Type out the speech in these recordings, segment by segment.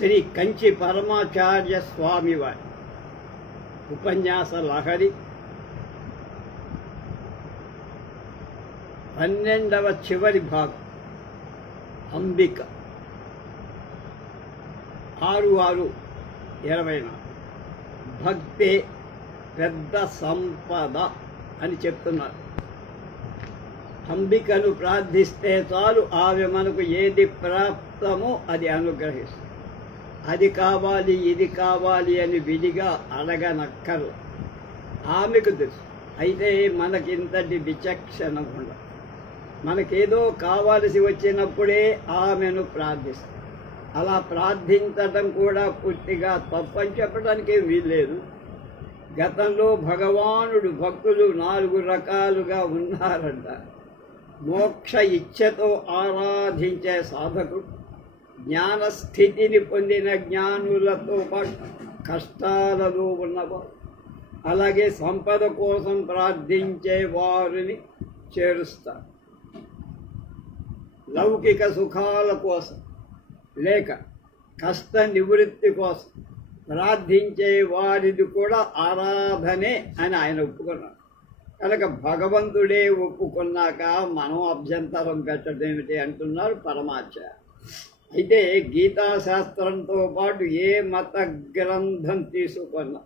శ్రీ కంచి పరమాచార్య స్వామి వారి ఉపన్యాస లహరి 12వ చివరి భాగం అంబిక 6/6/24 భక్తే పెద్ద సంపద అని చెప్తున్నారు. అంబికను ప్రార్థిస్తే చాలు ఆమె మనకు ఏది ప్రాప్తమో అది అనుగ్రహిస్తుంది. అది కావాలి ఇది కావాలి అని విడిగా అడగనక్కరు, ఆమెకు తెలుసు. అయితే మనకింతటి విచక్షణ ఉండదు. మనకేదో కావాల్సి వచ్చినప్పుడే ఆమెను ప్రార్థిస్తాం. అలా ప్రార్థించడం కూడా పూర్తిగా తప్పని చెప్పడానికి వీల్లేదు. గతంలో భగవానుడు భక్తులు 4 రకాలుగా ఉన్నారంట. మోక్ష ఇచ్ఛతో ఆరాధించే సాధకుడు, జ్ఞానస్థితిని పొందిన జ్ఞానులతో పాటు కష్టాలలో ఉన్నవారు, అలాగే సంపద కోసం ప్రార్థించే వారిని చేరుస్తారు. లౌకిక సుఖాల కోసం లేక కష్ట నివృత్తి కోసం ప్రార్థించే వారిది కూడా ఆరాధనే అని ఆయన ఒప్పుకున్నారు. కనుక భగవంతుడే ఒప్పుకున్నాక మనం అభ్యంతరం పెట్టడేమిటి అంటున్నారు పరమాచార్య. అయితే గీతాశాస్త్రంతో పాటు ఏ మత గ్రంథం తీసుకున్నా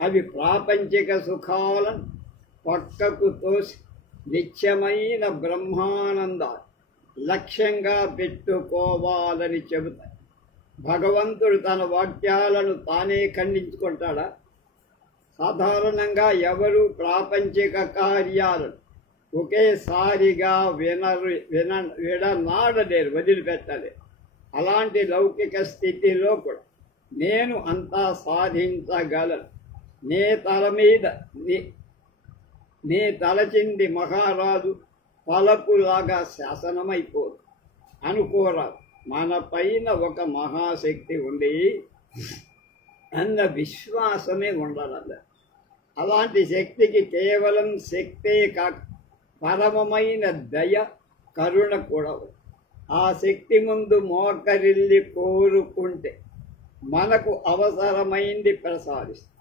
అవి ప్రాపంచిక సుఖాలను పక్కకు తోసి నిత్యమైన బ్రహ్మానందాలు లక్ష్యంగా పెట్టుకోవాలని చెబుతాయి. భగవంతుడు తన వాక్యాలను తానే ఖండించుకుంటాడా? సాధారణంగా ఎవరు ప్రాపంచిక కార్యాలను ఒకేసారిగా విడనాడలేరు, వదిలిపెట్టలేరు. అలాంటి లౌకిక స్థితిలో కూడా నేను అంతా సాధించగలను, నీ తలచింది మహారాజు పలపులాగా శాసనమైపోదు అనుకోరాదు. మన పైన ఒక మహాశక్తి ఉంది అన్న విశ్వాసమే ఉండాలి. అలాంటి శక్తికి కేవలం శక్తే కాక పరమమైన దయ, కరుణ కూడా. ఆ శక్తి ముందు మోకరిల్లి కోరుకుంటే మనకు అవసరమైంది ప్రసాదిస్తుంది.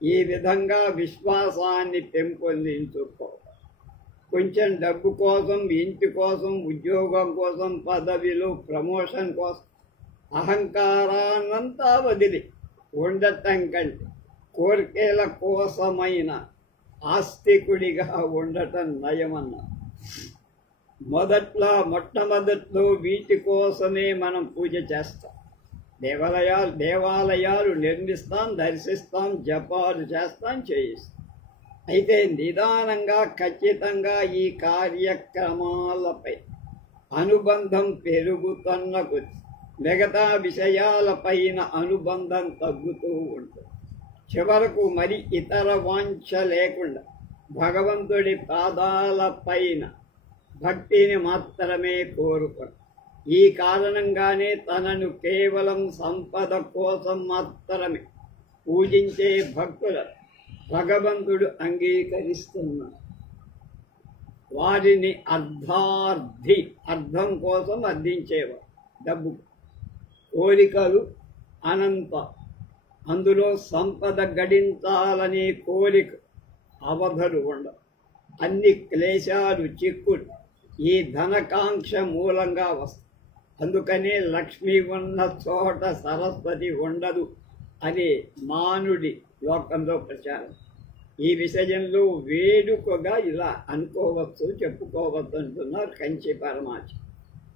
ఈ విధంగా విశ్వాసాన్ని పెంపొందించుకోవాలి. కొంచెం డబ్బు కోసం, ఇంటి కోసం, ఉద్యోగం కోసం, పదవిలో ప్రమోషన్ కోసం అహంకారాన్నంతా వదిలి ఉండటం కంటే కోరికల కోసమైన ఆస్తికుడిగా ఉండటం నయమన్నారు. మొట్టమొదట్లో వీటి కోసమే మనం పూజ చేస్తాం. దేవాలయాలు నిర్మిస్తాం, దర్శిస్తాం, జపాలు చేస్తాం, చేయిస్తాం. అయితే నిదానంగా ఖచ్చితంగా ఈ కార్యక్రమాలపై అనుబంధం పెరుగుతున్న కొద్దీ మిగతా విషయాలపైన అనుబంధం తగ్గుతూ ఉంటుంది. చివరకు మరి ఇతర వాంఛ లేకుండా భగవంతుడి పాదాలపైన భక్తిని మాత్రమే కోరుకుంటాం. ఈ కారణంగానే తనను కేవలం సంపద కోసం మాత్రమే పూజించే భక్తులను భగవంతుడు అంగీకరిస్తున్నాడు. వారిని అర్థం కోసం అర్థించేవారు. డబ్బు కోరికలు అనంత, అందులో సంపద గడించాలనే కోరిక అవధులు ఉండవు. అన్ని క్లేశాలు, చిక్కులు ఈ ధనకాంక్ష మూలంగా వస్తాయి. అందుకనే లక్ష్మి ఉన్న చోట సరస్వతి ఉండదు అని మానుడి లోకంలో ప్రచారం. ఈ విషయంలో వేడుకగా ఇలా అనుకోవచ్చు, చెప్పుకోవచ్చు అంటున్నారు కంచి పరమాచార్య.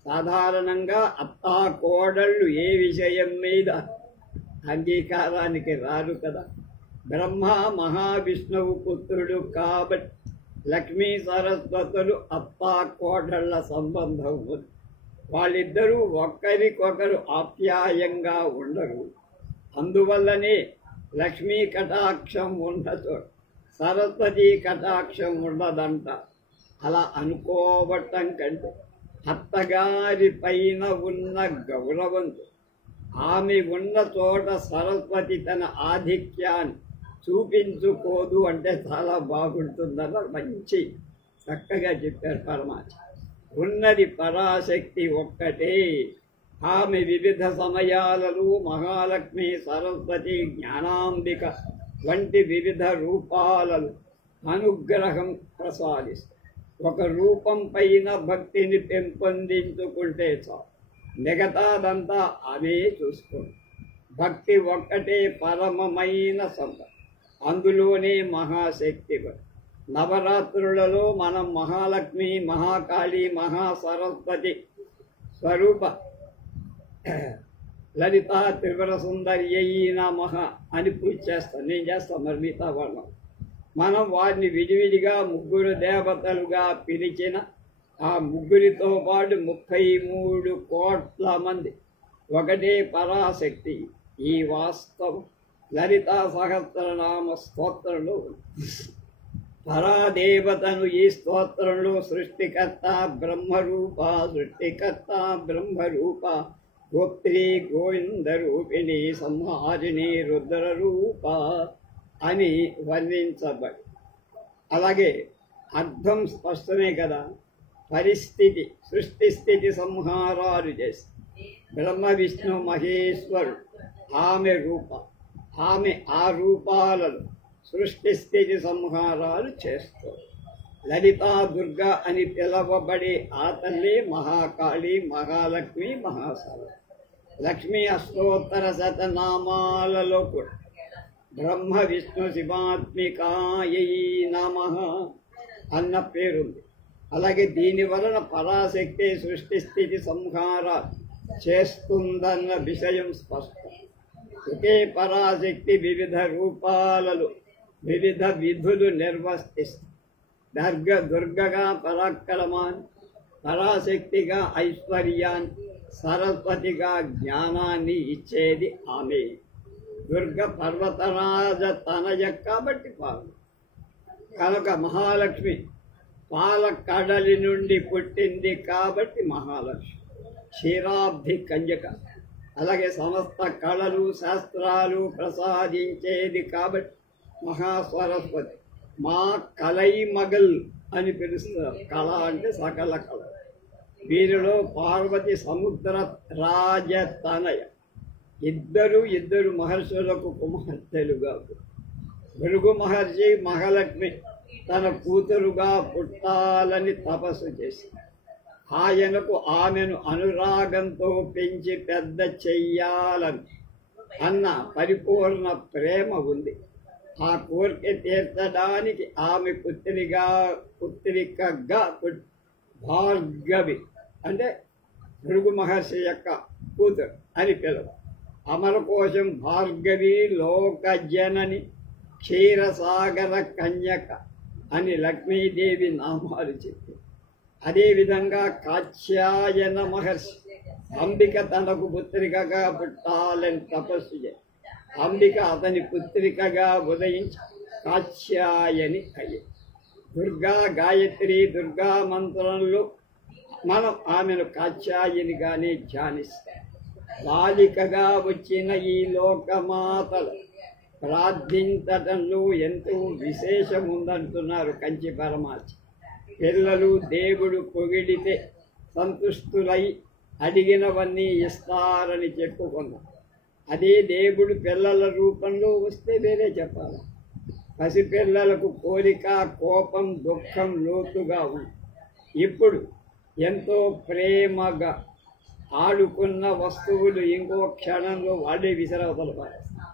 సాధారణంగా అత్తా కోడళ్ళు ఏ విషయం మీద అంగీకారానికి రారు కదా. బ్రహ్మ మహావిష్ణువు పుత్రుడు కాబట్టి లక్ష్మీ సరస్వతులు అత్తా కోడళ్ల సంబంధం ఉంది. వాళ్ళిద్దరూ ఒకరికొకరు ఆప్యాయంగా ఉండరు. అందువల్లనే లక్ష్మీ కటాక్షం ఉండదు, సరస్వతి కటాక్షం ఉండదంట. అలా అనుకోవటం కంటే అత్తగారి పైన ఉన్న గౌరవంతో ఆమె ఉన్న చోట సరస్వతి తన ఆధిక్యాన్ని చూపించుకోదు అంటే చాలా బాగుంటుందన్న మంచి చక్కగా చెప్పారు పరమాచార్య. ఉన్నది పరాశక్తి ఒక్కటే, ఆమె వివిధ సమయాలలో మహాలక్ష్మి, సరస్వతి, జ్ఞానాంబిక వంటి వివిధ రూపాలను అనుగ్రహం ప్రసాదిస్తుంది. ఒక రూపం పైన భక్తిని పెంపొందించుకుంటే చాలు, మిగతాదంతా ఆమె చూసుకుంది. భక్తి ఒక్కటే పరమమైన సంపద, అందులోనే మహాశక్తి. నవరాత్రులలో మనం మహాలక్ష్మి, మహాకాళి, మహాసరస్వతి స్వరూప లలితా త్రిపుర సుందర్యై నమః అని పూజ చేస్తాం. నేను చేస్తాను, మరి మిగతా వాళ్ళం. మనం వారిని విడివిడిగా ముగ్గురు దేవతలుగా పిలిచిన ఆ ముగ్గురితో పాటు 33 కోట్ల మంది ఒకటే పరాశక్తి. ఈ వాస్తవం లలితా సహస్రనామ స్తోత్రంలో పరాదేవతను ఈ స్తోత్రంలో సృష్టికర్త బ్రహ్మరూప, సృష్టికర్త బ్రహ్మరూప, గోప్త్రి గోవింద రూపిణి, సంహారిణి రుద్రరూప అని వర్ణించబడి, అలాగే అర్థం స్పష్టమే కదా. పరిస్థితి, సృష్టి స్థితి సంహారాలు చేసి బ్రహ్మ విష్ణు మహేశ్వరుడు ఆమె రూప, ఆమె ఆ రూపాలను సృష్టి స్థితి సంహారాలు చేస్తారు. లలితా దుర్గా అని పిలవబడే ఆ తల్లి మహాకాళి, మహాలక్ష్మి, మహాసరస్వతి. లక్ష్మీ అష్టోత్తర శతనామాలలో కూడా బ్రహ్మ విష్ణు శివాత్మికాయై నమః అన్న పేరుంది. అలాగే దీని వలన పరాశక్తి సృష్టి స్థితి సంహారాలు చేస్తుందన్న విషయం స్పష్టం. ఒకే పరాశక్తి వివిధ రూపాలలో వివిధ విధులు నిర్వర్తిస్తుంది. దుర్గగా పరాక్రమాన్ని, పరాశక్తిగా ఐశ్వర్యాన్ని, సరస్వతిగా జ్ఞానాన్ని ఇచ్చేది ఆమె. దుర్గ పర్వతరాజ తనయ కాబట్టి పాలు కనుక మహాలక్ష్మి పాల కడలి నుండి పుట్టింది కాబట్టి మహాలక్ష్మి. క్షీరాబ్ధి కన్యక, అలాగే సమస్త కళలు శాస్త్రాలు ప్రసాదించేది కాబట్టి మహాసరస్వతి. మా కలై మగల్ అని పిలుస్తారు. కళ అంటే సకల కళ. వీరిలో పార్వతి సముద్ర రాజతనయ. ఇద్దరు మహర్షులకు కుమార్తెలుగా. భృగు మహర్షి మహాలక్ష్మి తన కూతురుగా పుట్టాలని తపస్సు చేసి ఆయనకు ఆమెను అనురాగంతో పెంచి పెద్ద చెయ్యాలని అన్న పరిపూర్ణ ప్రేమ ఉంది. ఆ కోరిక తీర్చడానికి ఆమె పుత్రికగా భార్గవి అంటే భృగు మహర్షి యొక్క కూతురు అని పిలువ. అమరకోశం భార్గవి, లోకజనని, క్షీరసాగర కన్యక అని లక్ష్మీదేవి నామాలు చెప్పి, అదేవిధంగా కాత్యాయన మహర్షి అంబిక తనకు పుత్రికగా పుట్టాలని తపస్సు చేసి అంబిక అతని పుత్రికగా ఉదయించి కాత్యాయని అయ్యి. దుర్గా గాయత్రి దుర్గా మంత్రంలో మనం ఆమెను కాత్యాయనిగానే ధ్యానిస్తాం. బాలికగా వచ్చిన ఈ లోకమాతలు ప్రార్థించటంలో ఎంతో విశేషముందంటున్నారు కంచి పరమాచి. పిల్లలు దేవుడు పొగిడితే సంతుష్టులై అడిగినవన్నీ ఇస్తారని చెప్పుకున్నాం. అదే దేవుడు పిల్లల రూపంలో వస్తే వేరే చెప్పాలి. పసిపిల్లలకు కోరిక, కోపం, దుఃఖం లోతుగా ఉంది. ఇప్పుడు ఎంతో ప్రేమగా ఆడుకున్న వస్తువులు ఇంకో క్షణంలో వాడే విసరవతలు పారేస్తారు.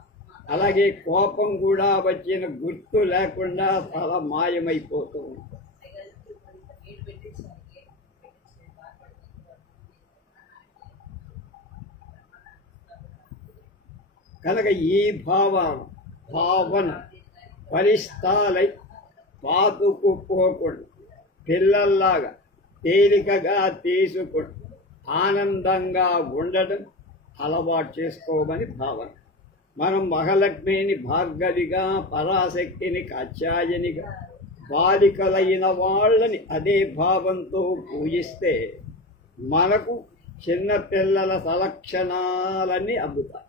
అలాగే కోపం కూడా వచ్చిన గుర్తు లేకుండా చాలా మాయమైపోతూ ఉంటుంది. కనుక ఈ భావన పరిస్థాలై పాతుకుపోకుండా పిల్లల్లాగా తేలికగా తీసుకుని ఆనందంగా ఉండడం అలవాటు చేసుకోమని భావన. మనం మహాలక్ష్మిని భార్గవిగా, పరాశక్తిని కాత్యాయనిగా, బాలికలైన వాళ్ళని అదే భావంతో పూజిస్తే మనకు చిన్నపిల్లల సలక్షణాలన్నీ అబ్బుతాయి.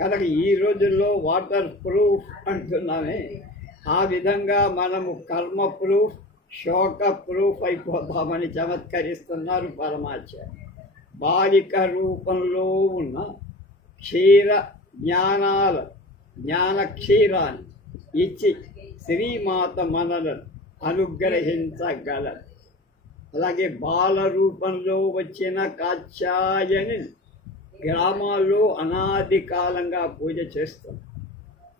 కనుక ఈ రోజుల్లో వాటర్ ప్రూఫ్ అంటున్నామే, ఆ విధంగా మనము కర్మ ప్రూఫ్, శోక ప్రూఫ్ అయిపోతామని చమత్కరిస్తున్నారు పరమాచార్య. బాలిక రూపంలో ఉన్న జ్ఞాన క్షీరాన్ని ఇచ్చి శ్రీమాత మనలను అనుగ్రహించగలరు. అలాగే బాల రూపంలో వచ్చిన కాత్యాయని గ్రామాల్లో అనాది కాలంగా పూజ చేస్తారు.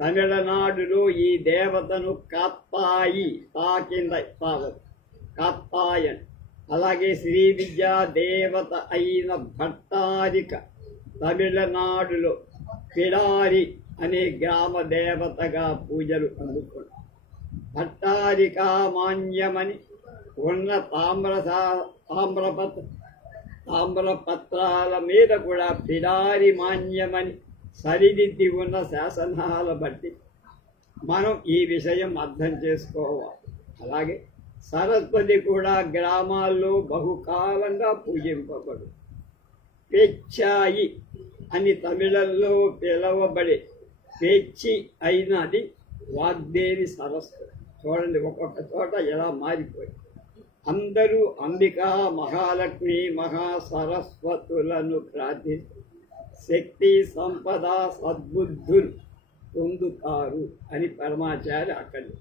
తమిళనాడులో ఈ దేవతను కాత్తాయి కింద కాత్తాయన్. అలాగే శ్రీ విద్యా దేవత అయిన భట్టారిక తమిళనాడులో పిడారి అనే గ్రామ దేవతగా పూజలు అందుకున్నారు. భట్టారిక మాన్యమని ఉన్న తామ్రపత్రాల మీద కూడా పిడారి మాన్యమని సరిదిద్ది ఉన్న శాసనాల బట్టి మనం ఈ విషయం అర్థం చేసుకోవాలి. అలాగే సరస్వతి కూడా గ్రామాల్లో బహుకాలంగా పూజింపబడు. పేచ్చాయి అని తమిళంలో పిలవబడే పేచ్చి అయినది వాగ్దేవి సరస్వతి. చూడండి ఒక్కొక్క చోట ఎలా మారిపోయి. అందరూ అంబికా, మహాలక్ష్మి, మహాసరస్వతులను ప్రార్థిస్తూ శక్తి, సంపద, సద్బుద్ధులు పొందుతారు అని పరమాచార్య అక్కడి.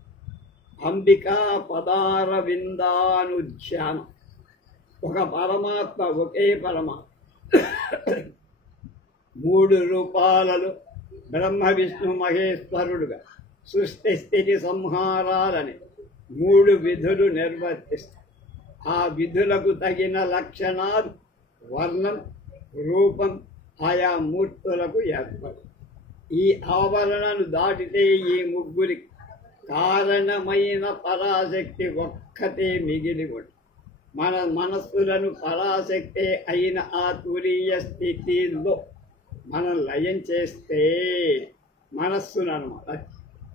అంబికా పదార విందానుధ్యానం. ఒక పరమాత్మ, ఒకే పరమాత్మ 3 రూపాలలో బ్రహ్మ విష్ణు మహేశ్వరుడుగా సృష్టి స్థితి సంహారాలని 3 విధులు నిర్వర్తిస్తారు. ఆ విధులకు తగిన లక్షణాలు వర్ణం, రూపం ఆయా మూర్తులకు ఏర్పడు. ఈ ఆవరణను దాటితే ఈ ముగ్గురికి కారణమైన పరాశక్తి ఒక్కతే మిగిలి ఉంది. మన మనస్సులను పరాశక్తి అయిన ఆ తురీయ స్థితిలో మనం లయం చేస్తే మనస్సును అన్నమాట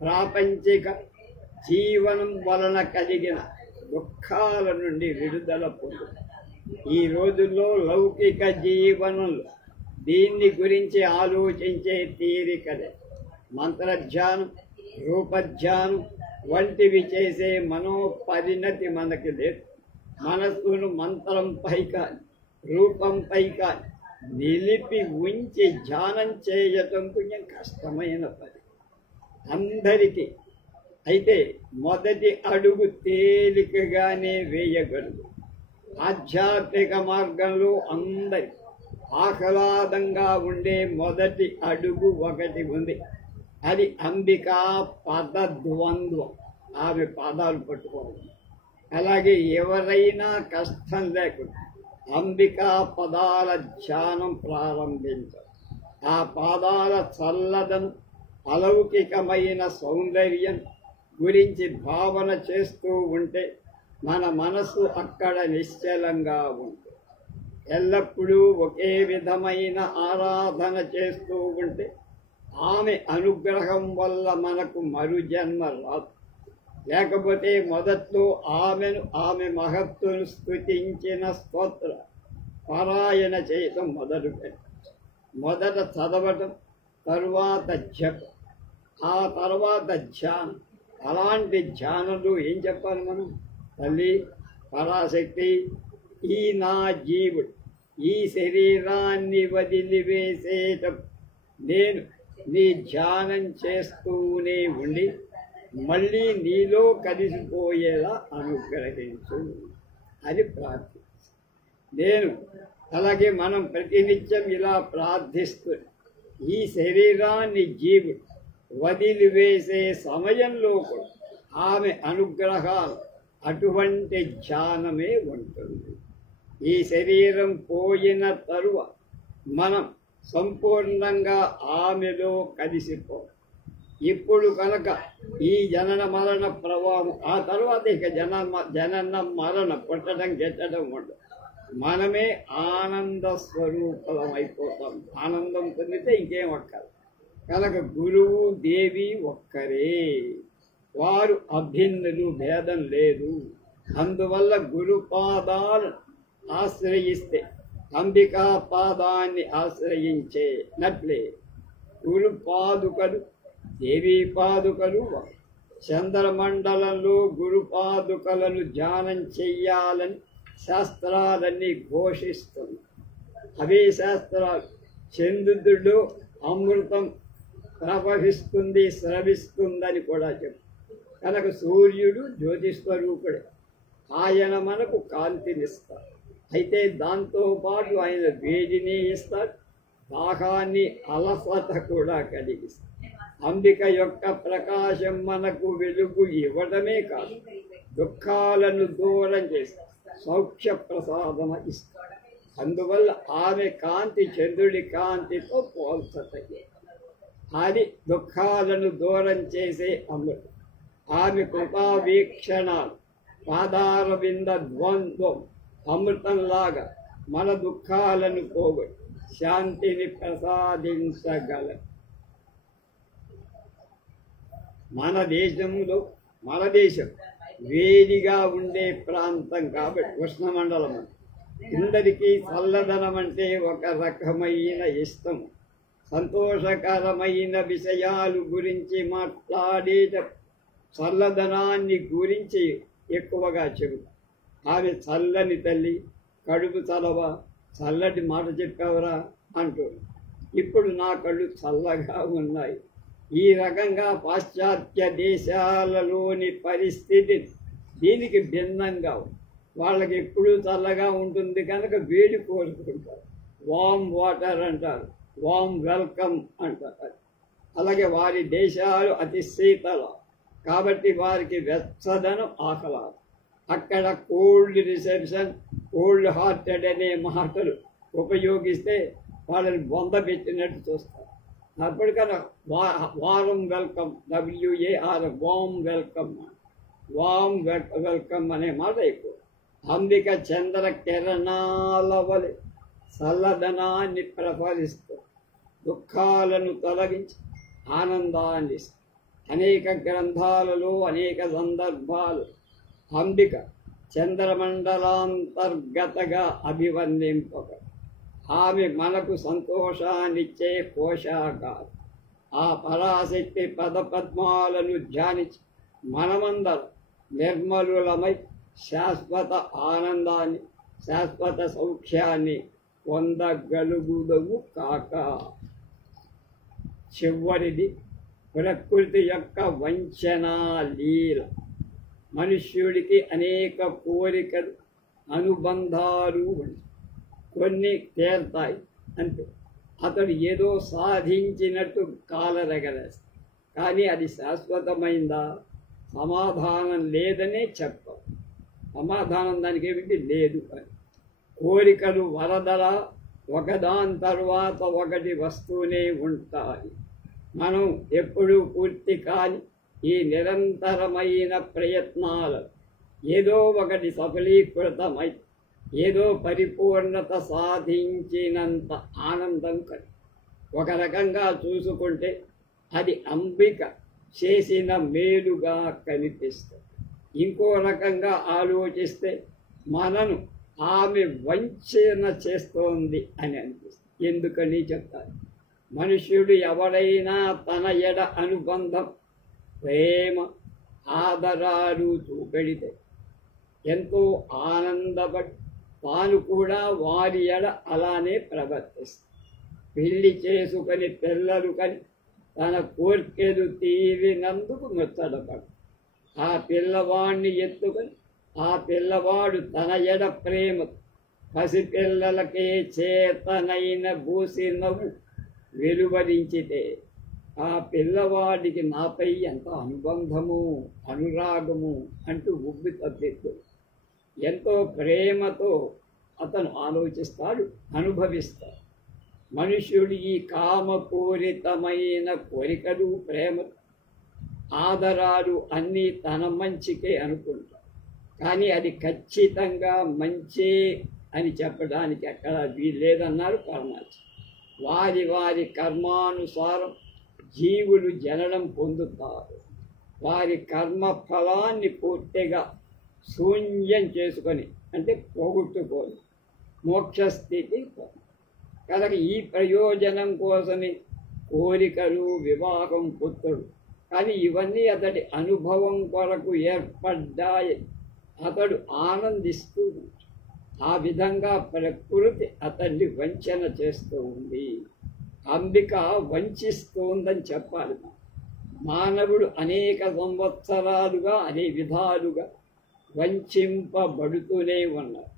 ప్రాపంచిక జీవనం వలన కలిగిన దుఃఖాల నుండి విడుదల పొందుతుంది. ఈ రోజుల్లో లౌకిక జీవనంలో దీన్ని గురించి ఆలోచించే తీరికలే. మంత్రధ్యానం, రూపధ్యానం వంటివి చేసే మనోపరిణతి మనకి లేదు. మనస్సును మంత్రంపై కానీ రూపంపై కానీ నిలిపి ఉంచి ధ్యానం చేయటం కొంచెం కష్టమైన పని అందరికీ. అయితే మొదటి అడుగు తేలికగానే వేయగలరు. ఆధ్యాత్మిక మార్గంలో అందరి ఆహ్లాదంగా ఉండే మొదటి అడుగు ఒకటి ఉంది. అది అంబికా పదద్వంద్వం. ఆమె పాదాలు పట్టుకోవాలి. అలాగే ఎవరైనా కష్టం లేకుండా అంబికా పదాల ధ్యానం ప్రారంభించారు. ఆ పాదాల చల్లదను, అలౌకికమైన సౌందర్యం గురించి భావన చేస్తూ ఉంటే మన మనసు అక్కడ నిశ్చలంగా ఉంటుంది. ఎల్లప్పుడూ ఒకే విధమైన ఆరాధన చేస్తూ ఉంటే ఆమె అనుగ్రహం వల్ల మనకు మరు జన్మ రాదు. లేకపోతే మొదట్లో ఆమె మహత్తును స్తుతించిన స్తోత్ర పారాయణ చేయటం మొదలుపెట్టాం. మొదట చదవటం, తరువాత జపం, ఆ తర్వాత ధ్యానం. అలాంటి ధ్యానంలో ఏం చెప్పాలి మనం? తల్లి పరాశక్తి, ఈ నా జీవుడు ఈ శరీరాన్ని వదిలివేసేటప్పుడు నేను నీ ధ్యానం చేస్తూనే ఉండి మళ్ళీ నీలో కలిసిపోయేలా అనుగ్రహించు అని ప్రార్థించు. నేను అలాగే మనం ప్రతినిత్యం ఇలా ప్రార్థిస్తూ ఈ శరీరాన్ని జీవుడు వదిలివేసే సమయంలో కూడా ఆమె అనుగ్రహాలు అటువంటి ధ్యానమే ఉంటుంది. ఈ శరీరం పోయిన తరువాత మనం సంపూర్ణంగా ఆమెలో కలిసిపో. ఇప్పుడు కనుక ఈ జనన మరణ ప్రభావం, ఆ తర్వాత ఇక జనన మరణ పుట్టడం గెట్టడం ఉండదు. మనమే ఆనంద స్వరూపలం అయిపోతాం. ఆనందం పొందితే ఇంకేం ఒక్కరు. కనుక గురువు దేవి ఒక్కరే, వారు అభిన్నులు, భేదం లేదు. అందువల్ల గురు పాదాలు ఆశ్రయిస్తే అంబికా పాదాన్ని ఆశ్రయించేనట్లే గురు పాదుకలు, దేవీ పాదుకలు. చంద్రమండలంలో గురు పాదుకలను ధ్యానం చెయ్యాలని శాస్త్రాలన్నీ ఘోషిస్తుంది. అవే శాస్త్రాలు. చంద్రుడిలో అమృతం ప్రవహిస్తుంది, స్రవిస్తుందని కూడా చెప్పు. కనుక సూర్యుడు జ్యోతిస్వరూపుడే, ఆయన మనకు కాంతినిస్తాడు. అయితే దాంతోపాటు ఆయన వేడిని ఇస్తాడు, దాహాన్ని, అలసట కూడా కలిగిస్తాడు. అంబిక యొక్క ప్రకాశం మనకు వెలుగు ఇవ్వడమే కాదు, దుఃఖాలను దూరం చేసి సౌఖ్య ప్రసాదన ఇస్తాడు. అందువల్ల ఆమె కాంతి చంద్రుడి కాంతితో పోల్చతయ్యే. అది దుఃఖాలను దూరం చేసే అమృతం. ఆమె కృపా వీక్షణాలు, పాదార వింద ద్వంద్వం అమృతంలాగా మన దుఃఖాలను పోగొట్టి శాంతిని ప్రసాదించగల. మన దేశం వేడిగా ఉండే ప్రాంతం కాబట్టి ఉష్ణమండలం. ఇందరికీ చల్లదనం అంటే ఒక రకమైన ఇష్టం. సంతోషకరమైన విషయాలు గురించి మాట్లాడేట చల్లదనాన్ని గురించి ఎక్కువగా చెబుతాం. ఆమె చల్లని తల్లి, కడుపు చలవ, చల్లటి మాట చెప్పావరా అంటూ. ఇప్పుడు నా కళ్ళు చల్లగా ఉన్నాయి. ఈ రకంగా పాశ్చాత్య దేశాలలోని పరిస్థితి దీనికి భిన్నంగా ఉంది. వాళ్ళకి ఎప్పుడూ చల్లగా ఉంటుంది కనుక వేడి కోరుకుంటారు. వామ్ వాటర్ అంటారు, వామ్ వెల్కమ్ అంటారు. అలాగే వారి దేశాలు అతి శీతల కాబట్టి వారికి వెచ్చదనం ఆహ్లాదం. అక్కడ కోల్డ్ రిసెప్షన్, కోల్డ్ హార్టెడ్ అనే మాటలు ఉపయోగిస్తే వాళ్ళని బొంద పెట్టినట్టు చూస్తారు. అప్పటికన్నా వారం welcome, WAR warm welcome, warm welcome అనే మాట ఎక్కువ. అంబిక చంద్ర కిరణాల వలె చల్లదనాన్ని ప్రసరిస్తూ దుఃఖాలను తొలగించి ఆనందాన్ని ఇస్తుంది. అనేక గ్రంథాలలో అనేక సందర్భాలు అంబిక చంద్రమండలాంతర్గతగా అభివర్ణింపబడి ఆమె మనకు సంతోషాన్నిచ్చే పోషాకారు. ఆ పరాశక్తి పదపద్మాలను ధ్యానించి మనమందరం నిర్మలులమై శాశ్వత ఆనందాన్ని, శాశ్వత సౌఖ్యాన్ని పొందగలుగుదము కాక. చివరిది ప్రకృతి యొక్క వంచనా లీల. మనుష్యుడికి అనేక కోరికలు, అనుబంధాలు ఉంటాయి. కొన్ని తీరుతాయి అంతే. అతడు ఏదో సాధించినట్టు కాలరగలేస్తాడు. కానీ అది శాశ్వతమైందా? సమాధానం లేదనే చెప్పాలి. సమాధానం దానికి ఏమిటి? లేదు అని. కోరికలు వరదల ఒకదాని తర్వాత ఒకటి వస్తూనే ఉంటాయి. మనం ఎప్పుడూ పూర్తి కాని ఈ నిరంతరమైన ప్రయత్నాలు ఏదో ఒకటి సఫలీకృతమై ఏదో పరిపూర్ణత సాధించినంత ఆనందం కలిగి. ఒక రకంగా చూసుకుంటే అది అంబిక చేసిన మేలుగా కనిపిస్తుంది. ఇంకో రకంగా ఆలోచిస్తే మనను ఆమె వంచన చేస్తోంది అని అనిపిస్తుంది. ఎందుకని చెప్తారు. మనుష్యుడు ఎవరైనా తన ఎడ అనుబంధం, ప్రేమ, ఆదరాలు చూపెడితే ఎంతో ఆనందపడి తాను కూడా వారి ఎడ అలానే ప్రవర్తిస్తాడు. పెళ్లి చేసుకొని పిల్లలు కని తన కోర్కెలు తీరినందుకు ముచ్చటపడు. ఆ పిల్లవాడిని ఎత్తుకొని ఆ పిల్లవాడు తన ఎడ ప్రేమ పసిపిల్లలకే చేతనైన బూసి నవ్వు వెలువరించితే ఆ పిల్లవాడికి నాపై ఎంత అనుబంధము, అనురాగము అంటూ ఉబ్బి తప్పిద్దు. ఎంతో ప్రేమతో అతను ఆలోచిస్తాడు, అనుభవిస్తాడు. మనుష్యుడు ఈ కామపూరితమైన కోరికలు, ప్రేమ, ఆదరాలు అన్నీ తన మంచికే అనుకుంటాడు. కానీ అది ఖచ్చితంగా మంచి అని చెప్పడానికి అక్కడ వీల్లేదన్నారు పరమాత్మ. వారి వారి కర్మానుసారం జీవులు జననం పొందుతారు. వారి కర్మ ఫలాన్ని పూర్తిగా శూన్యం చేసుకొని అంటే పోగొట్టుకోరు, మోక్షస్థితి పొందు. కనుక ఈ ప్రయోజనం కోసమే కోరికలు, వివాహం, పుత్రుడు. కానీ ఇవన్నీ అతడి అనుభవం కొరకు ఏర్పడ్డాయి. అతడు ఆనందిస్తూ ఉంటాడు. ఆ విధంగా ప్రకృతి అతన్ని వంచన చేస్తూ ఉంది. అంబిక వంచిస్తోందని చెప్పాలి. మానవుడు అనేక సంవత్సరాలుగా అనే విధాలుగా వంచింపబడుతూనే ఉన్నారు.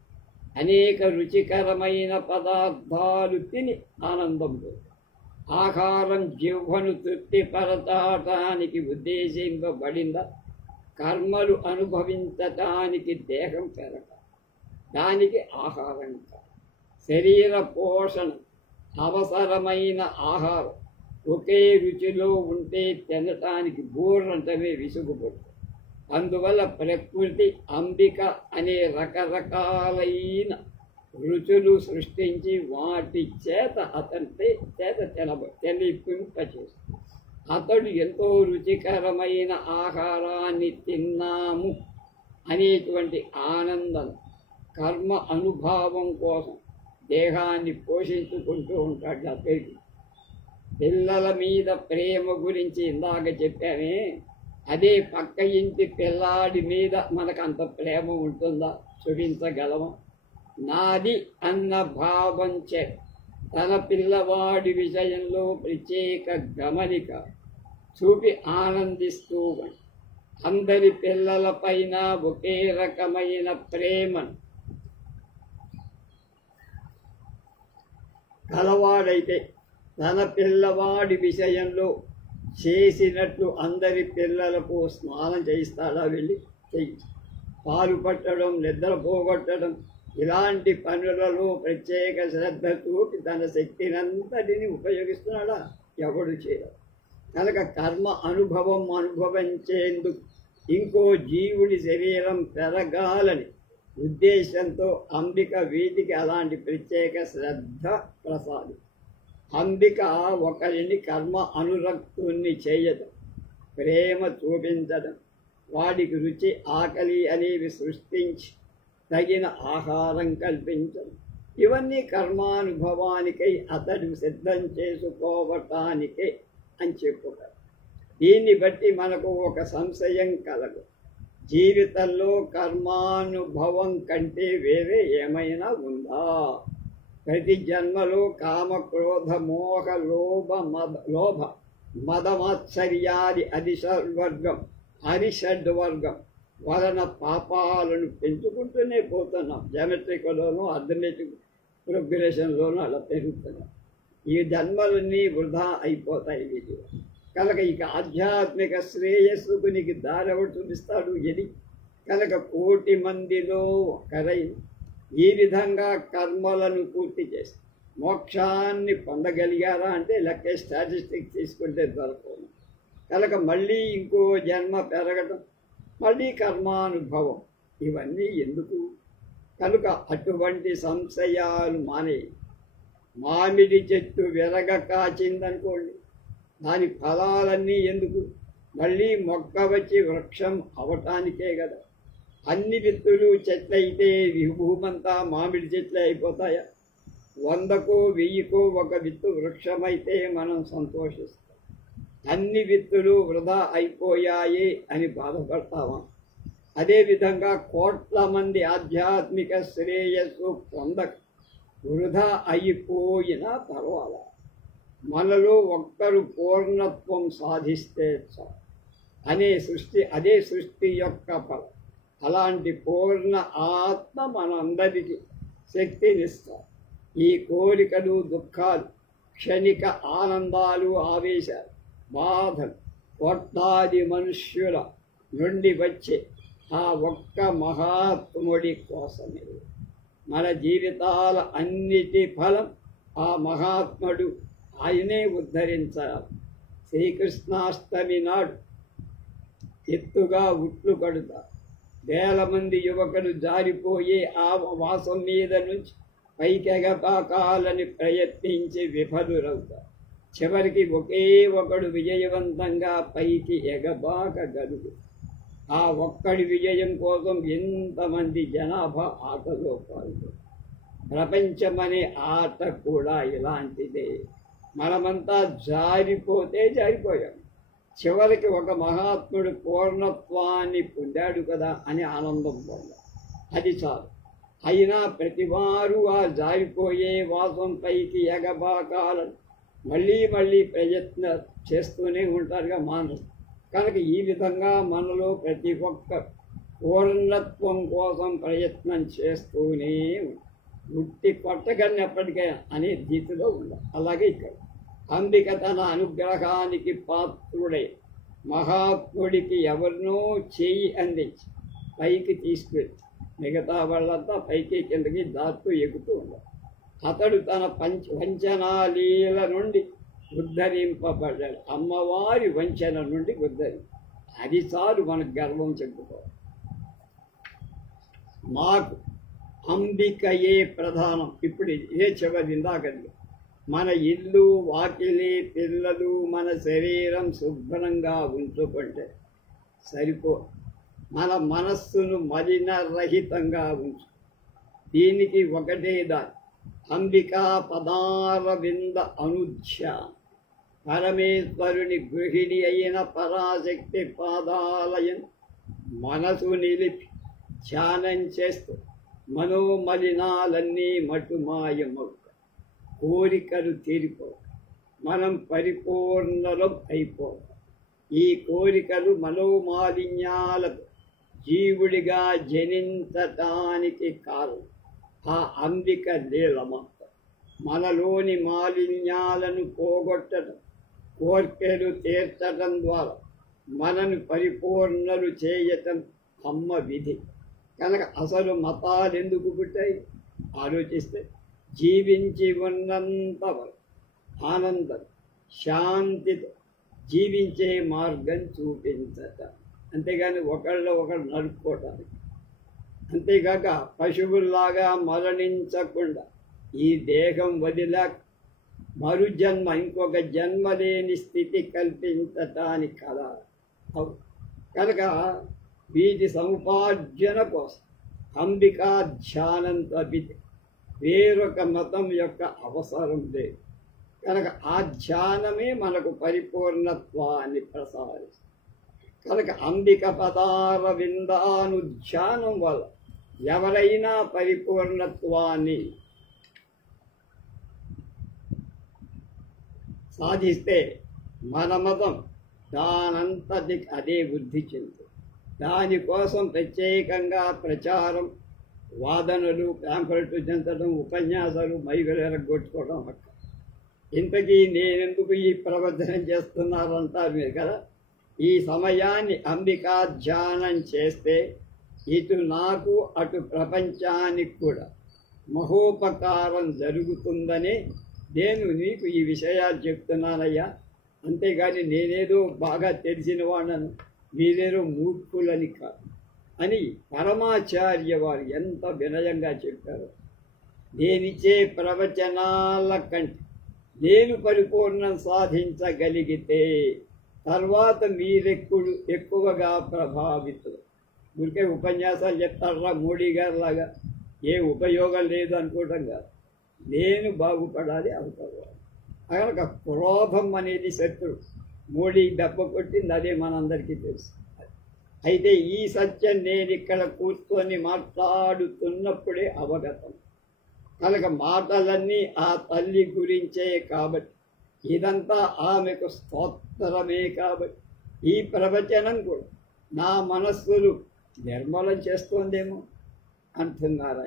అనేక రుచికరమైన పదార్థాలు తిని ఆనందంతో ఆహారం జిహ్వను తృప్తిపరచటానికి ఉద్దేశింపబడిందా? కర్మలు అనుభవించటానికి దేహం పెరగ, దానికి ఆహారం శరీర పోషణ అవసరమైన ఆహారం ఒకే రుచిలో ఉంటే తినటానికి బోర్లంటమే విసుగుపడుతుంది. అందువల్ల ప్రకృతి అంబిక అనే రకరకాలైన రుచులు సృష్టించి వాటి చేత అతని చేత తెలిపింపచేస్తుంది. అతడు ఎంతో రుచికరమైన ఆహారాన్ని తిన్నాము అనేటువంటి ఆనందం కర్మ అనుభవం కోసం దేహాన్ని పోషించుకుంటూ ఉంటాడు. ఆ పిల్లల మీద ప్రేమ గురించి ఇందాక చెప్పానే, అదే పక్క ఇంటి పిల్లాడి మీద మనకు అంత ప్రేమ ఉంటుందా? చూపించగలమా? నాది అన్న భావం తన పిల్లవాడి విషయంలో ప్రత్యేక గమనిక చూపి ఆనందిస్తూ అందరి పిల్లల పైన ఒకే రకమైన ప్రేమను కలవాడైతే తన పిల్లవాడి విషయంలో చేసినట్లు అందరి పిల్లలకు స్నానం చేయిస్తాడా? వెళ్ళి చేయించి పాలు పట్టడం, నిద్ర పోగొట్టడం ఇలాంటి పనులలో ప్రత్యేక శ్రద్ధ చూపి తన శక్తినంతటిని ఉపయోగిస్తున్నాడా? ఎవడు చేయడు. కనుక కర్మ అనుభవించేందుకు ఇంకో జీవుడి శరీరం పెరగాలని ఉద్దేశంతో అంబిక వీటికి అలాంటి ప్రత్యేక శ్రద్ధ ప్రసాది. అంబిక ఒకరిని కర్మ అనురక్తుణ్ణి చేయడం, ప్రేమ చూపించడం, వాడికి రుచి ఆకలి అనేవి సృష్టించి తగిన ఆహారం కల్పించడం, ఇవన్నీ కర్మానుభవానికై అతడు సిద్ధం చేసుకోవటానికే అని చెప్పుతారు. దీన్ని బట్టి మనకు ఒక సంశయం కలదు. జీవితంలో కర్మానుభవం కంటే వేరే ఏమైనా ఉందా? ప్రతి జన్మలో కామ క్రోధ మోహ లోభ మదమాత్సర్యాది అరిషడ్వర్గం వలన పాపాలను పెంచుకుంటూనే పోతున్నాం. జామెట్రిక్లోనూ అథమెటిక్ ప్రోగ్రెషన్లోనూ అలా పెరుగుతున్నాం. ఈ జన్మలన్నీ వృధా అయిపోతాయి వీటి. కనుక ఇక ఆధ్యాత్మిక శ్రేయస్సుకు నీకు దారి ఎవడు చూపిస్తాడు? ఇది కనుక కోటి మందిలో ఒకరై ఈ విధంగా కర్మలను పూర్తి చేసి మోక్షాన్ని పొందగలిగారా అంటే లెక్క స్టాటిస్టిక్స్ తీసుకుంటే దొరకదు. కనుక మళ్ళీ ఇంకో జన్మ పెరగడం, మళ్ళీ కర్మానుభవం, ఇవన్నీ ఎందుకు? కనుక అటువంటి సంశయాలు మానేయి. మామిడి చెట్టు విరగ కాచిందనుకోండి, దాని ఫలాలన్నీ ఎందుకు? మళ్ళీ మొక్క వచ్చి వృక్షం అవటానికే కదా. అన్ని విత్తులు చెట్లయితే భూమంతా మామిడి చెట్లే అయిపోతాయా? 100కో 1000కో ఒక విత్తు వృక్షమైతే మనం సంతోషిస్తాం. అన్ని విత్తులు వృధా అయిపోయాయి అని బాధపడతామా? అదేవిధంగా కోట్ల మంది ఆధ్యాత్మిక శ్రేయస్సు పొందక వృధా అయిపోయినా పర్వాలా, మనలో ఒక్కరు పూర్ణత్వం సాధిస్తే చాలు అదే సృష్టి యొక్క ఫలం. అలాంటి పూర్ణ ఆత్మ మనందరికీ శక్తినిస్తారు. ఈ కోరికలు, దుఃఖాలు, క్షణిక ఆనందాలు, ఆవేశాలు, బాధలు కోట్లాది మనుష్యుల నుండి వచ్చే ఆ ఒక్క మహాత్ముడి కోసమే. మన జీవితాల అన్నిటి ఫలం ఆ మహాత్ముడు, ఆయనే ఉద్ధరించాలి. శ్రీకృష్ణాష్టమి నాడు ఎత్తుగా ఉట్లు కడుతారు. వేల మంది యువకులు జారిపోయే ఆ వాసం మీద నుంచి పైకి ఎగబాకాలని ప్రయత్నించి విఫలురవుతారు. చివరికి ఒకే ఒకడు విజయవంతంగా పైకి ఎగబాకగలుగు. ఆ ఒక్కడి విజయం కోసం ఎంతమంది జనాభా ఆటలో పాల్గొంటారు. ప్రపంచమనే ఆట కూడా ఇలాంటిదే. మనమంతా జారిపోతే జారిపోయాం. చివరికి ఒక మహాత్ముడు పూర్ణత్వాన్ని పొందాడు కదా అని ఆనందం పొందాం. అది చాలు. అయినా ప్రతివారు ఆ జారిపోయే వాసం పైకి ఎగబాకాలని మళ్ళీ మళ్ళీ ప్రయత్న చేస్తూనే ఉంటారుగా మానసు. కనుక ఈ విధంగా మనలో ప్రతి ఒక్క పూర్ణత్వం కోసం ప్రయత్నం చేస్తూనే ఉట్టి కొట్టగలిగినప్పటికైనా అనే స్థితిలో ఉండాలి. అలాగే ఇక్కడ అంబిక తన అనుగ్రహానికి పాత్రుడై మహాత్ముడికి ఎవరినో చేయి అందించి పైకి తీసుకువెళ్ళి మిగతా వాళ్ళంతా పైకి కిందకి దాటుతూ ఎగుతూ ఉండాలి. అతడు తన వంచనాలీల నుండి ఉద్ధరింపబడ్డాడు. అమ్మవారి వంచన నుండి ఉద్ధరి, అది చాలు మనకు గర్వం చెప్పుకోవాలి. మాకు అంబికయే ప్రధానం. ఇప్పుడు ఏ చివరి ఇందాకది మన ఇల్లు వాకిలి పిల్లలు మన శరీరం శుభ్రంగా ఉంచుకుంటే సరిపో. మన మనస్సును మలినరహితంగా ఉంచు. దీనికి ఒకటే దారి అంబికా పదారవింద అనుధ్యాన. పరమేశ్వరుని గృహిణి అయిన పరాశక్తి పాదాలయం మనసు నిలిపి ధ్యానం చేస్తూ మనోమలినాలన్నీ మటుమాయమవు, కోరికలు తీరిపో, మనం పరిపూర్ణలం అయిపో. ఈ కోరికలు మనోమాలిన్యాలకు జీవుడిగా జనించటానికి కారణం ఆ అంబిక లీలమాత్రం. మనలోని మాలిన్యాలను పోగొట్టడం, కోర్కెలు తీర్చడం ద్వారా మనను పరిపూర్ణలు చేయటం అమ్మ విధి. కనుక అసలు మతాలు ఎందుకు పుట్టాయి ఆలోచిస్తే జీవించి ఉన్నంత వరకు ఆనందం శాంతితో జీవించే మార్గం చూపించటం, అంతేగాని ఒకళ్ళు ఒకరు నడుపుకోవటానికి. అంతేకాక పశువుల్లాగా మరణించకుండా ఈ దేహం వదిలా మరు జన్మ ఇంకొక జన్మ లేని స్థితి కల్పించటానికి కదా. కనుక వీటి సముపార్జన కోసం అంబికా ధ్యానం తప్పితే వేరొక మతం యొక్క అవసరం లేదు. కనుక ఆ ధ్యానమే మనకు పరిపూర్ణత్వాన్ని ప్రసాదిస్తుంది. కనుక అంబిక పదార విందాను ధ్యానం వల్ల ఎవరైనా పరిపూర్ణత్వాన్ని సాధిస్తే మన మతం దానంతటి అదే వృద్ధి చెందుతుంది. దానికోసం ప్రత్యేకంగా ప్రచారం, వాదనలు, ప్యాంఫలెట్లు చెందడం, ఉపన్యాసాలు, మైకులు ఎరగొట్టుకోవడం అక్క. ఇంతకీ నేనెందుకు ఈ ప్రవర్తన చేస్తున్నారంటారు మీరు కదా. ఈ సమయాన్ని అంబికా ధ్యానం చేస్తే ఇటు నాకు అటు ప్రపంచానికి కూడా మహోపకారం జరుగుతుందనే నేను నీకు ఈ విషయాలు చెప్తున్నానయ్యా. అంతేగాని నేనేదో బాగా తెలిసిన వాడను, మీరేదో మూర్ఖులని కాదు అని పరమాచార్య వారు ఎంత వినయంగా చెప్పారు. నేనిచ్చే ప్రవచనాల కంటే నేను పరిపూర్ణం సాధించగలిగితే తర్వాత ఎక్కువగా ప్రభావితులు. ఊరికే ఉపన్యాసాలు చెప్తారా మోడీ గారు లాగా, ఏ ఉపయోగం లేదు అనుకోవటం కాదు. నేను బాగుపడాలి అనుకోవాలి. కనుక క్రోధం అనేది శత్రువు. మోడీ దెబ్బ కొట్టింది, అదే మనందరికీ తెలుసు. అయితే ఈ సత్యం నేను ఇక్కడ కూర్చొని మాట్లాడుతున్నప్పుడే అవగతం. కనుక మాటలన్నీ ఆ తల్లి గురించే కాబట్టి, ఇదంతా ఆమెకు స్తోత్రమే కాబట్టి ఈ ప్రవచనం కూడా నా మనస్సును నిర్మలం చేస్తోందేమో అంటున్నారా.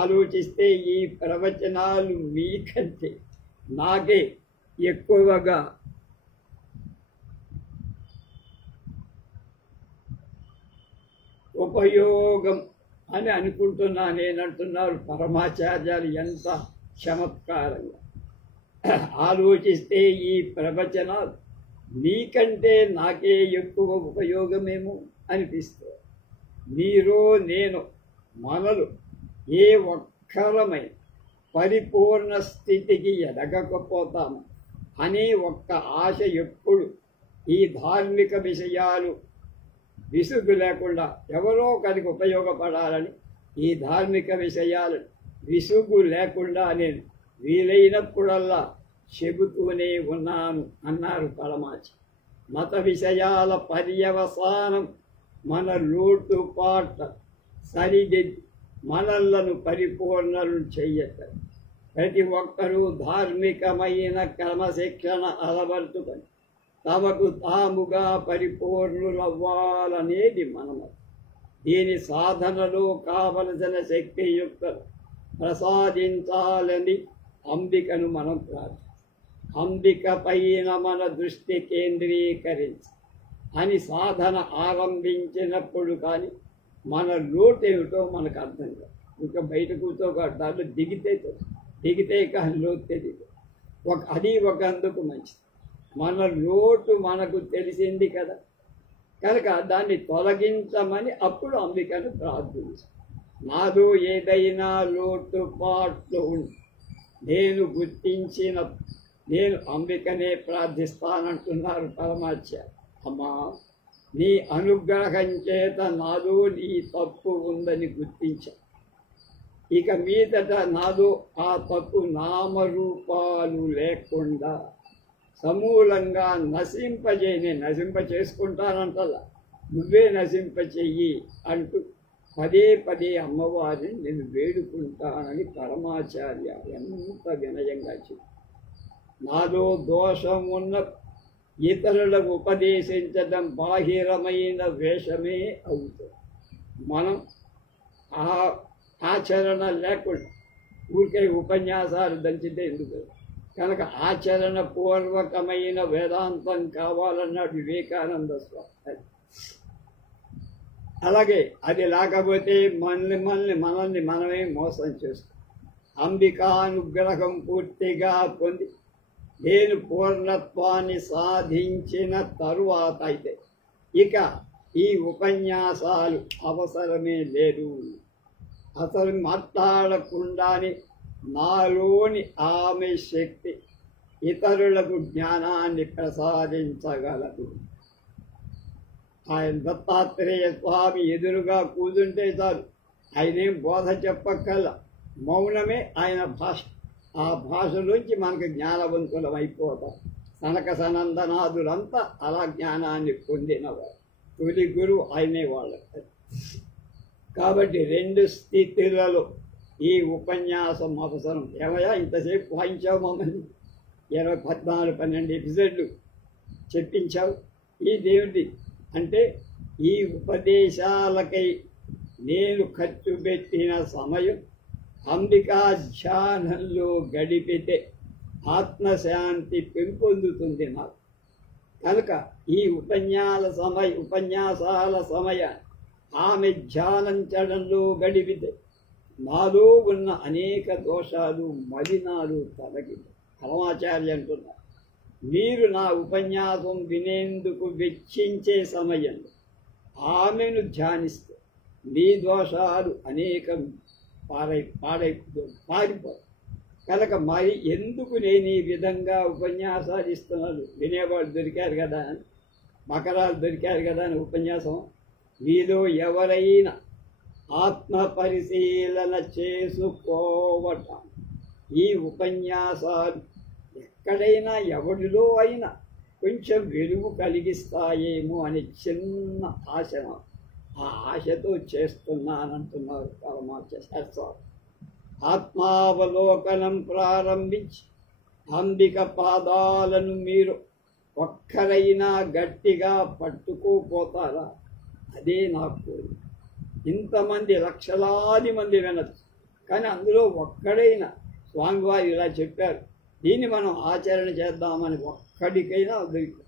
ఆలోచిస్తే ఈ ప్రవచనాలు మీకంటే నాకే ఎక్కువగా ఉపయోగం అని అనుకుంటున్నా నేనంటున్నారు పరమాచార్యాలు. ఎంత చమత్కారంగా ఆలోచిస్తే ఈ ప్రవచనాలు నీకంటే నాకే ఎక్కువ ఉపయోగమేమో అనిపిస్తుంది. మీరు నేను మనలు ఏ ఒక్కరమై పరిపూర్ణ స్థితికి ఎదగకపోతాము అనే ఒక్క ఆశ ఎప్పుడు ఈ ధార్మిక విషయాలు విసుగు లేకుండా ఎవరో ఒకరికి ఉపయోగపడాలని ఈ ధార్మిక విషయాలు విసుగు లేకుండా నేను వీలైనప్పుడల్లా చెబుతూనే ఉన్నాను అన్నారు పరమాచి. మత విషయాల పర్యవసానం మన లోటుపాట సరిదిద్ది మనలను పరిపూర్ణలు చెయ్యటం. ప్రతి ఒక్కరూ ధార్మికమైన క్రమశిక్షణ అలవర్చుకొని తమకు తాముగా పరిపూర్ణులవ్వాలనేది మనము. దీని సాధనలో కావలసిన శక్తియుక్తలు ప్రసాదించాలని అంబికను మనం ప్రార్థిస్తాం. అంబిక పైన మన దృష్టి కేంద్రీకరించి అని సాధన ఆరంభించినప్పుడు కానీ మన లోటు ఏమిటో మనకు అర్థం కాదు. ఇంకా బయట కూర్చోగలరు, దిగితే కానీ లోటు తెలియదు. అది ఒక అందుకు మంచిది. మన లోటు మనకు తెలిసింది కదా, కనుక దాన్ని తొలగించమని అప్పుడు అంబికను ప్రార్థించు. నాదో ఏదైనా లోటుపాట్లు ఉండి నేను గుర్తించిన నేను అంబికనే ప్రార్థిస్తానంటున్నారు పరమాచార్య. అమ్మా, నీ అనుగ్రహం చేత నాలో నీ తప్పు ఉందని గుర్తించా. ఇక మీదట నాదో ఆ తప్పు నామరూపాలు లేకుండా సమూలంగా నశింపచేసుకుంటానంటలా, నువ్వే నశింపచెయ్యి అంటూ పదే పదే అమ్మవారిని నేను వేడుకుంటానని పరమాచార్య ఎంత వినయంగా చెప్పి, నాలో దోషం ఉన్న ఇతరులకు ఉపదేశించడం బాహిరమైన వేషమే అవుతుంది. మనం ఆచరణ లేకుండా ఊరికే ఉపన్యాసాలు దంచితే ఎందుకు? కనుక ఆచరణ పూర్వకమైన వేదాంతం కావాలన్నాడు వివేకానంద స్వామి. అలాగే అది లేకపోతే మనల్ని మనమే మోసం చేస్తాం. అంబికానుగ్రహం పూర్తిగా పొంది నేను పూర్ణత్వాన్ని సాధించిన తరువాత అయితే ఇక ఈ ఉపన్యాసాలు అవసరమే లేదు. అసలు మాట్లాడకుండానే నాలోని ఆమె శక్తి ఇతరులకు జ్ఞానాన్ని ప్రసాదించగలదు. ఆయన దత్తాత్రేయ స్వామి ఎదురుగా కూర్చుంటే చాలు, ఆయనేం బోధ చెప్పక్కల్లా, మౌనమే ఆయన భాష. ఆ భాషలోంచి మనకు జ్ఞానవంతులం అయిపోతాం. సనక సనందనాథులంతా అలా జ్ఞానాన్ని పొందినవారు. తొలి గురువు ఆయనే వాళ్ళు. కాబట్టి రెండు స్థితులలో ఈ ఉపన్యాసం అవసరం. ఏమయ్యా ఇంతసేపు వాయించావు మమ్మల్ని, 14 ఎపిసోడ్లు చెప్పించావు. ఈ దేవుడి అంటే ఈ ఉపదేశాలకై నేను ఖర్చు పెట్టిన సమయం అంబికా ధ్యానంలో గడిపితే ఆత్మశాంతి పెంపొందుతుంది నాకు. కనుక ఈ ఉపన్యాసాల సమయాన్ని ఆమె ధ్యానించడంలో గడిపితే నాలో ఉన్న అనేక దోషాలు మలినాలు తొలగింది. పరమాచార్య అంటున్నారు, మీరు నా ఉపన్యాసం వినేందుకు వెచ్చించే సమయంలో ఆమెను ధ్యానిస్తే మీ దోషాలు అనేకం పారిపోయి. కనుక మరి ఎందుకు నేను ఈ విధంగా ఉపన్యాసాలు ఇస్తున్నాను? వినేవాళ్ళు దొరికారు కదా అని, మకరాలు దొరికారు కదా అని ఉపన్యాసం. మీలో ఎవరైనా ఆత్మ పరిశీలన చేసుకోవటం ఈ ఉపన్యాసాలు ఎక్కడైనా ఎవరిలో అయినా కొంచెం వెలుగు కలిగిస్తాయేమో అని చిన్న ఆశ, ఆ ఆశతో చేస్తున్నానంటున్నారు పరమాచార్య. ఆత్మావలోకనం ప్రారంభించి అంబిక పాదాలను మీరు ఒక్కరైనా గట్టిగా పట్టుకోపోతారా? అదే నాకు కోరిక. ఇంతమంది లక్షలాది మంది వినొచ్చు, కానీ అందులో ఒక్కడైనా స్వామివారు ఇలా చెప్పారు, దీన్ని మనం ఆచరణ చేద్దామని ఒక్కడికైనా దొరికి,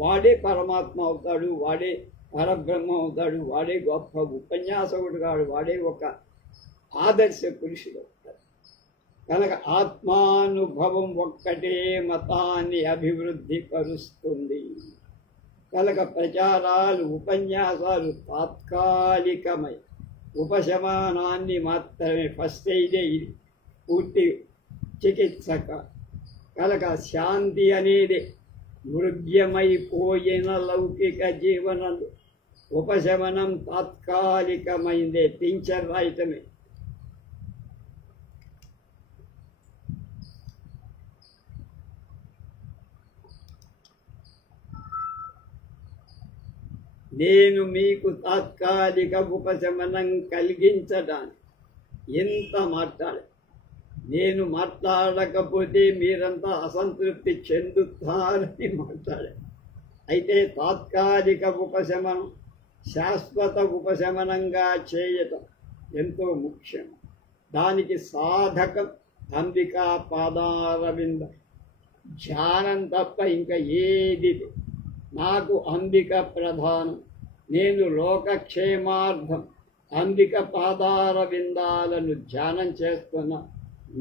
వాడే పరమాత్మ అవుతాడు, వాడే పరబ్రహ్మ అవుతాడు, వాడే గొప్ప ఉపన్యాసకుడు కాడు, వాడే ఒక ఆదర్శ పురుషుడు అవుతాడు. కనుక ఆత్మానుభవం ఒక్కటే మతాన్ని అభివృద్ధి పరుస్తుంది. కనుక ప్రచారాలు ఉపన్యాసాలు తాత్కాలికమై ఉపశమనాన్ని మాత్రమే, ఫస్ట్ ఎయిడే ఇది, పూర్తి చికిత్సక. కనుక శాంతి అనేది మృగ్యమైపోయిన లౌకిక జీవనంలో ఉపశమనం తాత్కాలికమైందే. టించర్ రాయటమే. నేను మీకు తాత్కాలిక ఉపశమనం కలిగించడానికి ఎంత మాట్లాడే, నేను మాట్లాడకపోతే మీరంతా అసంతృప్తి చెందుతారని మాట్లాడే. అయితే తాత్కాలిక ఉపశమనం శాశ్వత ఉపశమనంగా చేయటం ఎంతో ముఖ్యం. దానికి సాధకం అంబికా పాదారవింద ధ్యానం తప్ప ఇంకా ఏది. నాకు అంబిక ప్రధానం, నేను లోకక్షేమార్థం అంబిక పాదారవిందాలను ధ్యానం చేస్తున్నా.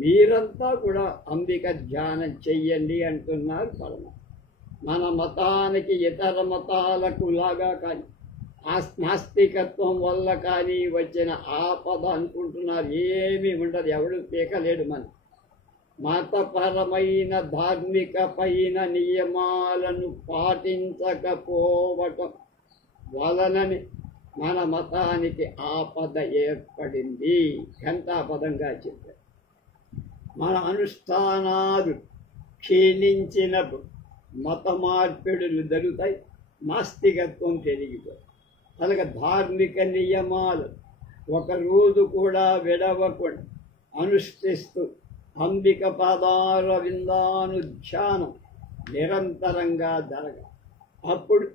మీరంతా కూడా అంబిక ధ్యానం చెయ్యండి అంటున్నారు పరమ. మన మతానికి ఇతర మతాలకు లాగా కానీ నాస్తికత్వం వల్ల కానీ వచ్చిన ఆపద అనుకుంటున్నారు. ఏమీ ఉండదు, ఎవడు పీకలేడు. మన మతపరమైన ధార్మికమైన నియమాలను పాటించకపోవటం వలనని మన మతానికి ఆపద ఏర్పడింది. ఘంటాపదంగా చెప్పారు. మన అనుష్ఠానాలు క్షీణించినప్పుడు మత మార్పిడులు జరుగుతాయి, నాస్తికత్వం పెరిగిపోయి. కనుక ధార్మిక నియమాలు ఒకరోజు కూడా విడవకుండా అనుష్ఠిస్తూ అంబిక పాదార విందాను ధ్యానం నిరంతరంగా జరగాలి. అప్పుడు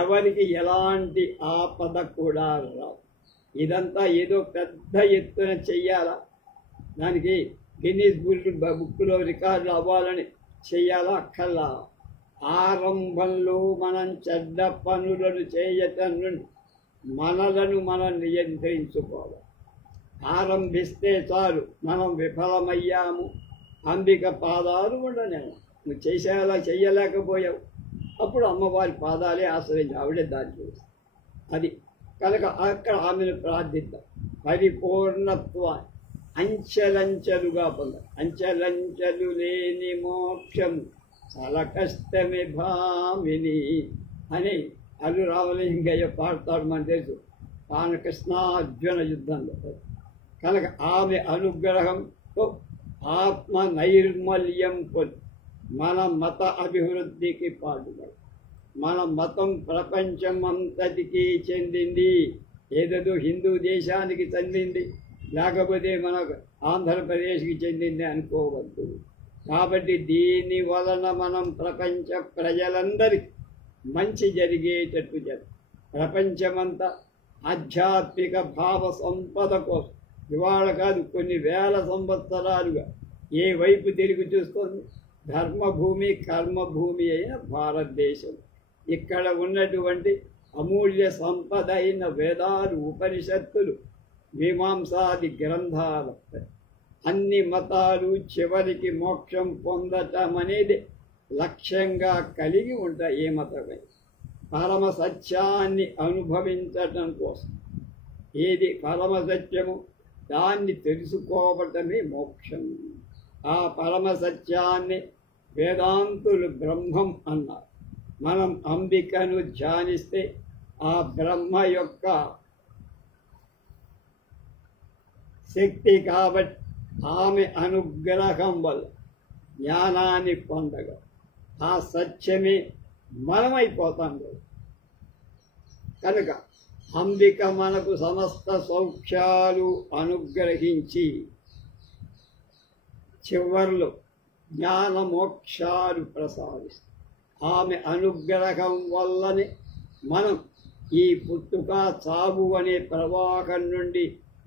ఎవరికి ఎలాంటి ఆపద కూడా రావు. ఇదంతా ఏదో పెద్ద ఎత్తున చెయ్యాలా, దానికి గిన్నీస్ బుక్లో రికార్డులు అవ్వాలని చెయ్యాలా? అక్కర్లా. ఆరంభంలో మనం చెడ్డ పనులను చేయటం నుండి మనలను మనం నియంత్రించుకోవాలి. ఆరంభిస్తే చాలు మనం విఫలమయ్యాము. అంబిక పాదాలు ఉండనేమో. నువ్వు చేసేలా చెయ్యలేకపోయావు, అప్పుడు అమ్మవారి పాదాలే ఆశ్రయించి ఆవిడే దారి చేస్తాం. అది కనుక అక్కడ ఆమెను ప్రార్థిద్దాం. పరిపూర్ణత్వాన్ని అంచెలంచెలుగా పొందాలి. అంచెలంచెలు లేని మోక్షం చాలా కష్టమే భామిని అని అల్లు రామలింగయ్య పాడతాడు. మన తెలుసు, కృష్ణార్జున యుద్ధంలో. కనుక ఆమె అనుగ్రహంతో ఆత్మ నైర్మల్యం పొంది మన మత అభివృద్ధికి పాటుపడి మన మతం ప్రపంచం అంతటికీ చెందింది. ఏదో హిందూ దేశానికి చెందింది, లేకపోతే మన ఆంధ్రప్రదేశ్కి చెందింది అనుకోవద్దు. కాబట్టి దీని వలన మనం ప్రపంచ ప్రజలందరికీ మంచి జరిగేటట్టు చేస్తాం. ప్రపంచమంతా ఆధ్యాత్మిక భావ సంపద కోసం ఇవాళ కాదు, కొన్ని వేల సంవత్సరాలుగా ఏ వైపు తిరిగి చూస్తుంది? ధర్మభూమి కర్మభూమి అయిన భారతదేశం. ఇక్కడ ఉన్నటువంటి అమూల్య సంపద అయిన వేదాలు, ఉపనిషత్తులు, మీమాంసాది గ్రంథాలు, అన్ని మతాలు చివరికి మోక్షం పొందటం అనేది లక్ష్యంగా కలిగి ఉంటాయి. ఏ మతమై పరమ సత్యాన్ని అనుభవించటం కోసం. ఏది పరమ సత్యము దాన్ని తెలుసుకోవటమే మోక్షం. ఆ పరమ సత్యాన్ని వేదాంతులు బ్రహ్మం అన్నారు. మనం అంబికను ధ్యానిస్తే ఆ బ్రహ్మ యొక్క శక్తి కాబట్టి ఆమె అనుగ్రహం వల్ల జ్ఞానాన్ని పొందగా ఆ సత్యమే మనమైపోతాం. కనుక అంబిక మనకు సమస్త సౌఖ్యాలు అనుగ్రహించి చివర్లో జ్ఞాన మోక్షాలు ప్రసాదిస్తుంది. ఆమె అనుగ్రహం వల్లనే మనం ఈ పుట్టుక చావు అనే ప్రవాహం నుండి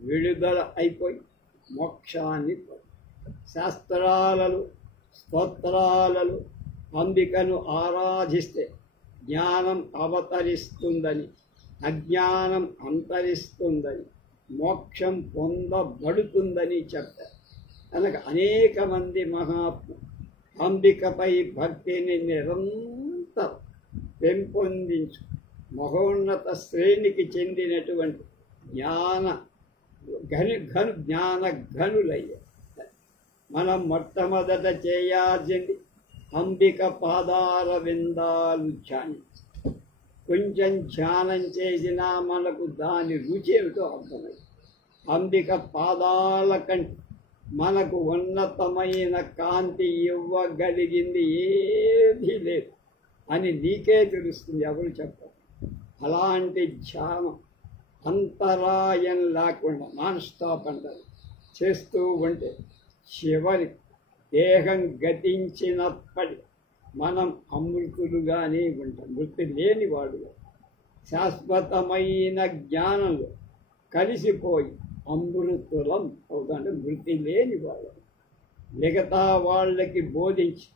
విడుదల అయిపోయి మోక్షాన్ని శాస్త్రాలలో స్తోత్రాలలో అంబికను ఆరాధిస్తే జ్ఞానం అవతరిస్తుందని, అజ్ఞానం అంతరిస్తుందని, మోక్షం పొందబడుతుందని చెప్పారు. కనుక అనేక మంది మహాత్ములు అంబికపై భక్తిని నిరంతరం పెంపొందించు మహోన్నత శ్రేణికి చెందినటువంటి జ్ఞాన ఘనులయ్యారు. మనం మొట్టమొదట చేయాల్సింది అంబిక పాదార విందాలు ధ్యానించి, కొంచెం ధ్యానం చేసినా మనకు దాని రుచి ఏమిటో అర్థమైంది. అంబిక పాదాల కంటే మనకు ఉన్నతమైన కాంతి ఇవ్వగలిగింది ఏదీ లేదు అని నీకే తెలుస్తుంది, ఎవరు చెప్పరు. అలాంటి ధ్యానం అంతరాయం లేకుండా నాన్ స్టాప్ అంటారు. చేస్తూ ఉంటే చివరి దేహం గతించినప్పటి మనం అమృతులుగానే ఉంటాం. మృతి లేనివాడు శాశ్వతమైన జ్ఞానంలో కలిసిపోయి అమృతులం అవుతాంటే మృతి లేనివాడు. మిగతా వాళ్ళకి బోధించి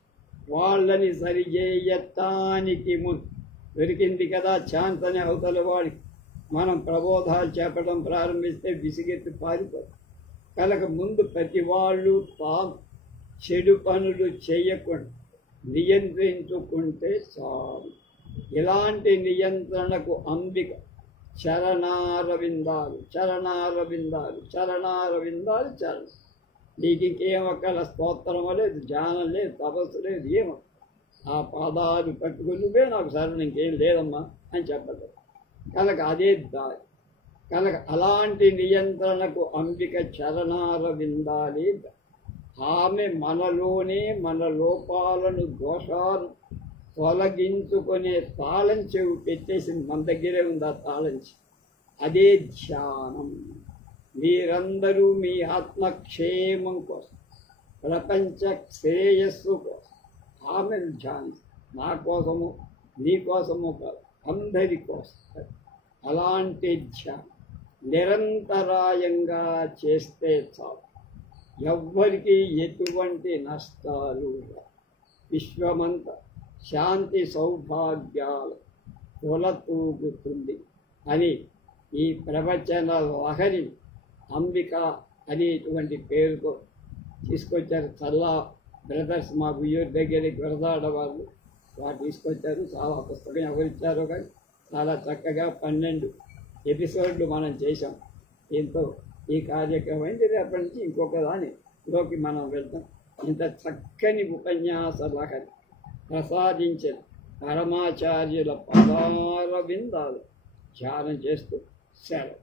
వాళ్ళని సరిచేయటానికి ముందు దొరికింది కదా ఛాన్స్ అనే అవతల వాడికి మనం ప్రబోధాలు చెప్పడం ప్రారంభిస్తే విసిగెత్తి పారిపోతాం. కనుక ముందు ప్రతి వాళ్ళు తాము చెడు పనులు చేయకుండా నియంత్రించుకుంటే చాలు. ఇలాంటి నియంత్రణకు అంబిక చరణారవిందాలు చరణారవిందాలు చరణారవిందాలు చరణం. నీకు ఇంకేం అక్కడ స్తోత్రం లేదు, ధ్యానం లేదు, తపస్సు లేదు, ఏమో ఆ పాదాలు పట్టుకుని నువ్వే నాకు శరణం, ఇంకేం లేదమ్మా అని చెప్పదు. కనుక అదే దారి. కనుక అలాంటి నియంత్రణకు అంబిక చరణారవిందాలే. ఆమె మనలోనే మన లోపాలను దోషాలు తొలగించుకునే తాళం చెవి పెట్టేసింది. మన దగ్గరే ఉంది ఆ తాళం చెవి. అదే ధ్యానం. మీరందరూ మీ ఆత్మక్షేమం కోసం, ప్రపంచ శ్రేయస్సు కోసం ఆమెను ధ్యానిస్తారు. నా కోసము నీ కోసము కాదు, అందరి కోసం. అలాంటి ధ్యానం నిరంతరాయంగా చేస్తే చాలు. ఎవ్వరికి ఎటువంటి నష్టాలు విశ్వమంతా శాంతి సౌభాగ్యాలు తొలతూగుతుంది అని ఈ ప్రవచన లహరి అంబిక అనేటువంటి పేరుతో తీసుకొచ్చారు. చల్లా బ్రదర్స్ మా గుయ్యూరు దగ్గరికి విరదాడ వాళ్ళు వారు తీసుకొచ్చారు. చాలా పుస్తకం ఎవరిచ్చారో కానీ చాలా చక్కగా 12 ఎపిసోడ్లు మనం చేసాం. దీంతో ఈ కార్యక్రమం అయింది. రేపటి నుంచి ఇంకొక దానిలోకి మనం వెళ్తాం. ఇంత చక్కని ఉపన్యాస లహరి ప్రసాదించిన పరమాచార్యుల పదార విందాలు ధ్యానం చేస్తూ సెలవు.